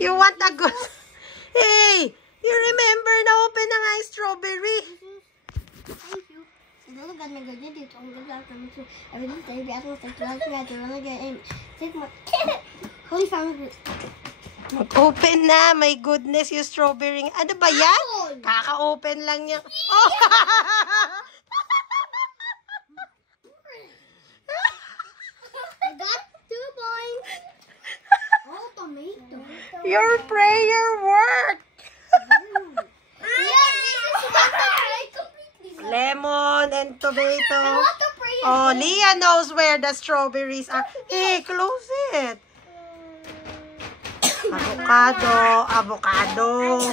You want a good... Hey! You remember na open na nga yung strawberry. Thank you. Don't got me good dito. Ang ganda kami to. Everything tayo biya ko sa class nga to. Ano ga take my Holy Family. Mag-open na. My goodness, yung strawberry. Ano ba yan? Kaka-open lang niya. Oh! I got 2 points. Oh, tomato. Your prayer worked. Yes, this is what I tried completely. Lemon and tomato. What the prayer? Oh, Leah knows where the strawberries are. Hey, close it. Avocado.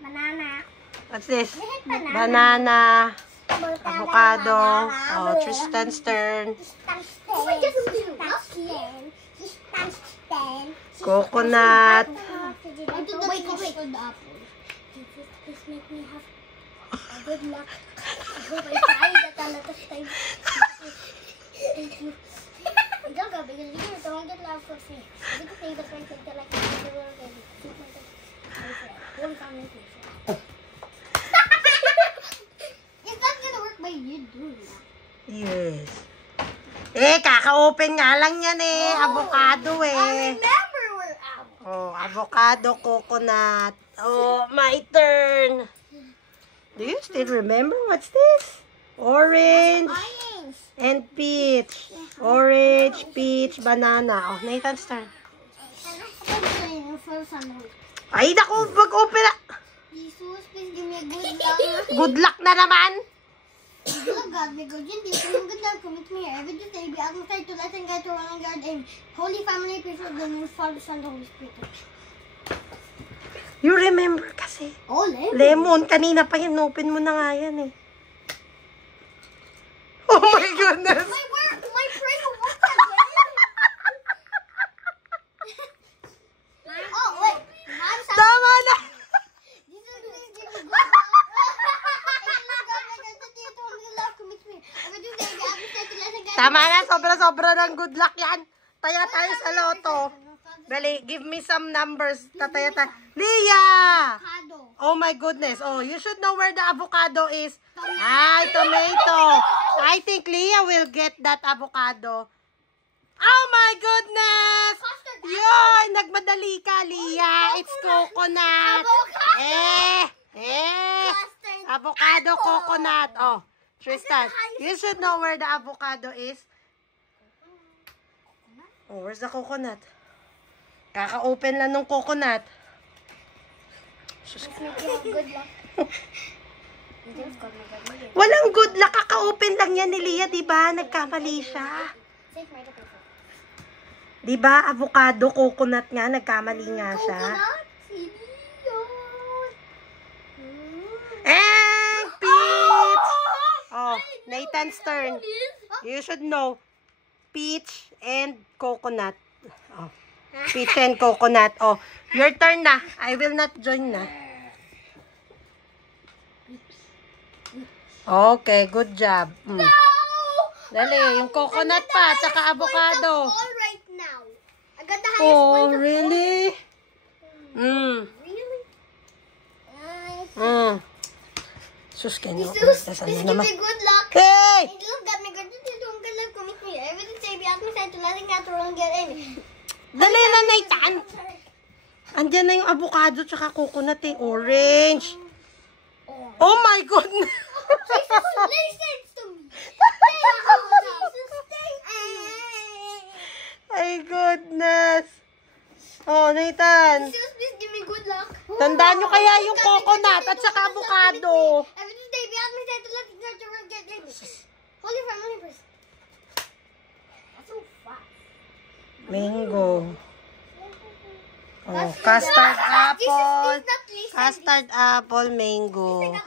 Banana. What's this? Banana. Avocado. Oh, Tristan's turn. Coconut. Wait, the apple. Please make me have good luck. I hope I tried that a lot of times. Thank you. Don't go because you don't get love for free. You can say the friends until like the world and keep my one family place. It's not gonna work by you doing that. Yes. Eh, kaka-open nga lang yan eh. Avocado I eh. remember where apple. Oh, avocado, coconut. Oh, my turn. Do you still remember? What's this? Orange Orange. and peach. Orange, peach, banana. Oh, Nathan's turn. Ay, naku, mag-open na. Jesus, please give me a good luck. Good luck na naman. Oh God, may good yun. Dito yung good luck. Commit me here. Every day, be out inside to let and get to one guard and Holy Family, pray for the new Father, Son, Holy Spirit. You remember kasi. Oh, lemon. Lemon, kanina pa yan. Open mo na nga yan eh. Oh my goodness. My prayer worked again. Oh, wait. I'm sorry. Tama na. Jesus, please give me good luck. Tama na. Sobra-sobra ng good luck yan. Taya tayo sa loto. Dali, give me some numbers. Tataya tayo. Leah! Oh my goodness. Oh, you should know where the avocado is. Ay, tomato. I think Leah will get that avocado. Oh my goodness! Yoy, nagmadali ka, Leah. It's coconut. Avocado, coconut. Oh, Tristan, you should know where the avocado is. Oh, where's the coconut? Kaka-open lang ng coconut. Good luck. Walang good luck. Kaka-open lang yan ni Leah, diba? Nagkamali siya. Diba? Avocado, coconut nga. Nagkamali nga siya. And peach! Oh, Nathan's turn. You should know. Peach and coconut. Oh. Peach and coconut. Oh, your turn na. I will not join na. Okay, good job. Mm. Dali, yung coconut pa, tsaka avocado. All right now. I got the highest Oh, point of really? Mm. Really? Sus, kanyo. Jesus, Dasal please na give naman. me good luck. Hey! And look at me, God, you don't get love commit me. Everything say be out me side to letting out to run get in. Dali na, Nathan. Andiyan na yung avocado tsaka coconut eh. Orange. Oh my goodness. Jesus, listen to me. My goodness. Oh, Nathan. Jesus, please give me good luck. Tandaan nyo kaya yung coconut at saka avocado. Everything say be out me side to letting out to run get in. Holy Family, please. That's so fast. Mango. Oh, custard apple. Custard apple, mango.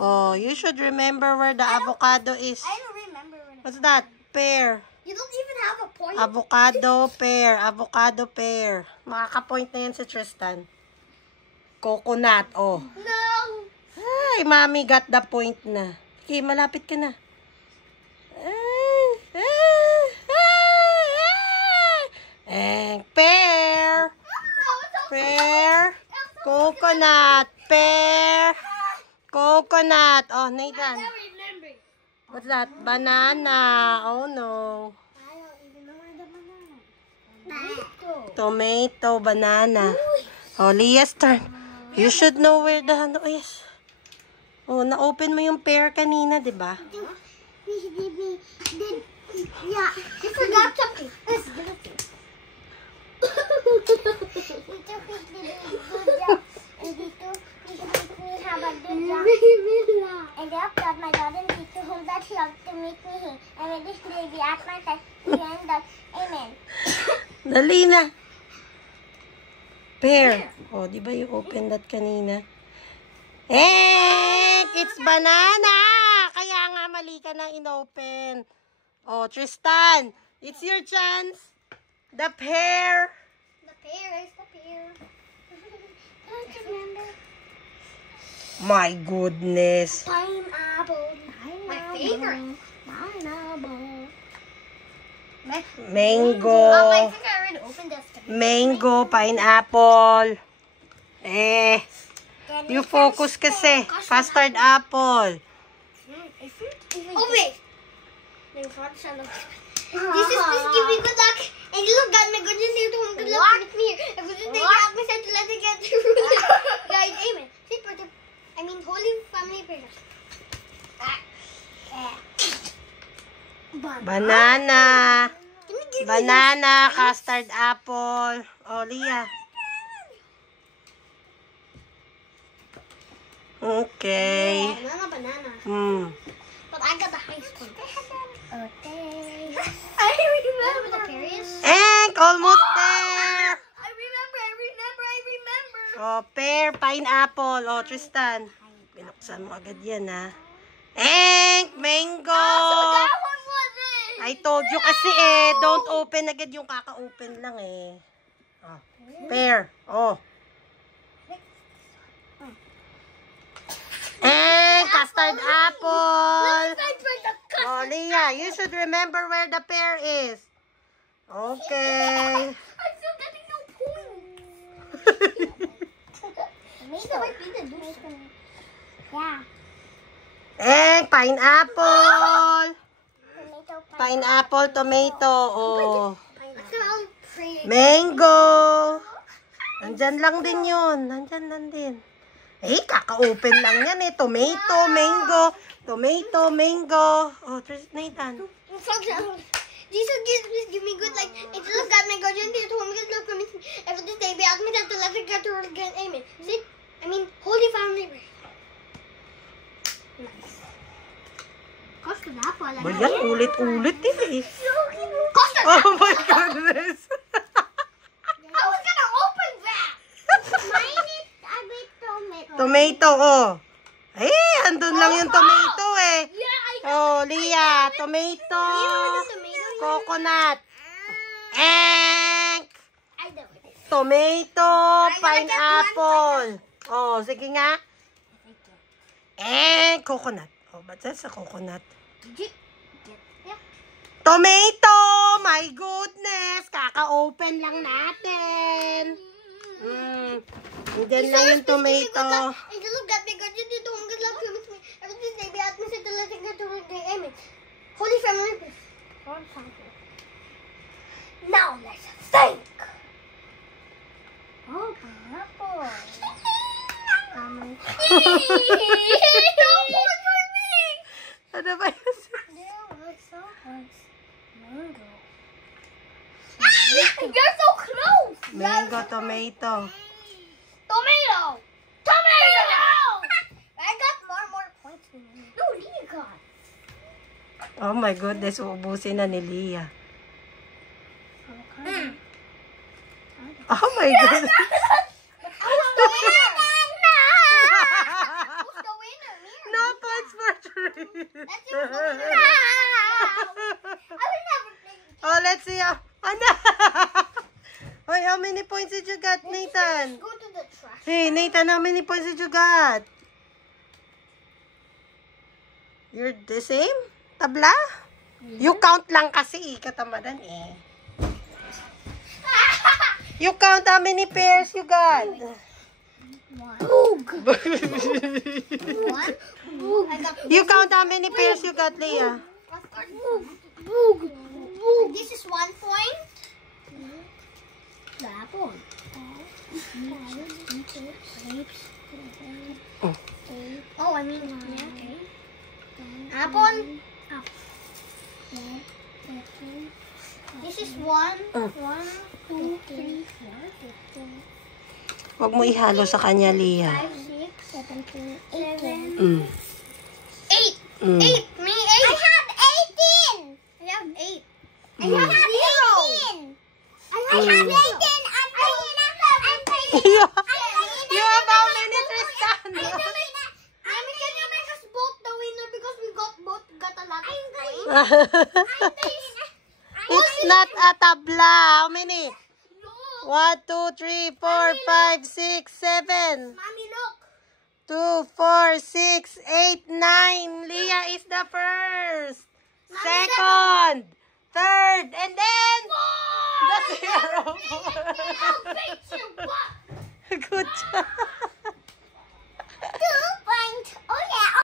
Oh, you should remember where the avocado is. I don't remember. What's that? Pear. You don't even have a point. Avocado, pear. Avocado, pear. Makaka-point na yan si Tristan. Coconut, oh. No. Ay, mommy got the point na. Okay, malapit ka na. coconut, pear, coconut. Oh, Nathan. remember. What's that? Banana. Oh, no. I don't even know where the banana is. Tomato, banana. Oh, Leah's turn. You should know where the... Oh, yes. Oh, na-open mo yung pear kanina, di ba? Yeah, you forgot something. And after my daughter needs to hold that love to make me hate. And when this lady at my side, we end up. Amen. Dali na. Pear. Oh, di ba you open that kanina? It's banana! Kaya nga mali ka na inopen. Oh, Tristan, it's your chance. The pear. The pear is the pear. Don't you remember? My goodness. Pineapple. My favorite. Pineapple. Mango. I think I already opened this. Mango, pineapple. You focus kasi. Custard apple. Oh, wait. This is supposed to give me good luck. And look, God, my goodness, you told me good luck. With me here. If we didn't take out my set to let it get through. Guys, amen. Sit for the... I mean, holy family prayers. Banana. Banana, custard apple. Oh, Leah. Okay. Banana. But I got the highest point. Okay. I remember the Paris. Almost there. I remember. Oh, pear, pineapple. Oh, Tristan. Binuksan mo agad yan, ha. Mango. That one was it. I told you kasi don't open agad yung kaka-open lang Oh, pear. Oh. Custard apple. Oh, Leah, you should remember where the pear is. Okay. I'm still getting no points. Yeah. Pineapple. Pineapple, tomato. Oh. Mango. Nandyan lang din yun. Nandyan lang din. Kaka-open lang yan Tomato, mango. Tomato, mango. Oh, Nathan. Jesus give me good like it's look God my guardian to home good luck for me every day be ask me that to let it get to again amen. See? I mean holy family prayer. Nice. Custard apple. Ba yan? Ulit-ulit Custard Oh apple. my goodness. I was gonna open that. Mine is a bit tomato. Tomato, oh. Andun lang yung tomato Yeah, I got Oh, Leah, tomato. Coconut. I know it. Tomato, pineapple. Oh, sige nga. Coconut. Oh, ba't sa coconut? Tomato! My goodness! Kaka-open lang natin. And then lang yung tomato. And look at me, God, you did home good luck to me. Everything they be asked me to let it get to amen. Holy family. Now let's think. Oh, pineapple. Don't put for me. Ano ba yun? Mango. You're so close. Mango, tomato. Tomato. Tomato. I got more points than you. No, Leah got. Oh my goodness, uubusin na ni Leah. Oh my goodness. Who's the winner? Who's the winner? No points for three. That's it. I will never play. Oh, let's see. Ano? Hoy, how many points did you get, Nathan? Go to the trash. Hey, Nathan, how many points did you got? You're the same? Tabla? You count lang kasi, katamadan You count how many pairs you got. One. Boog. One. Boog. You count how many pairs you got, Leah. Boog. Boog. Boog. This is 1 point. The apple. Oh, I mean, yeah. Apple. This is 1, 1, 2, 3, 4, Huwag mo ihalo sa kanya, Leah. 5, 6, 7, 8. Mm. 8. Mm. 8. Me 8. I have 18. I have 8. I Mm. have 0. I have 18. I'm playing. You have how many, Tristan? Mommy, can you make us both the winner because we both got a lot of points? It's not a tabla. How many? No. 1, 2, 3, 4, 5, 6, 7. Mommy, look. 2, 4, 6, 8, 9. Leah is the first. Second. Third. And then the zero. I'll beat you. What? Good job.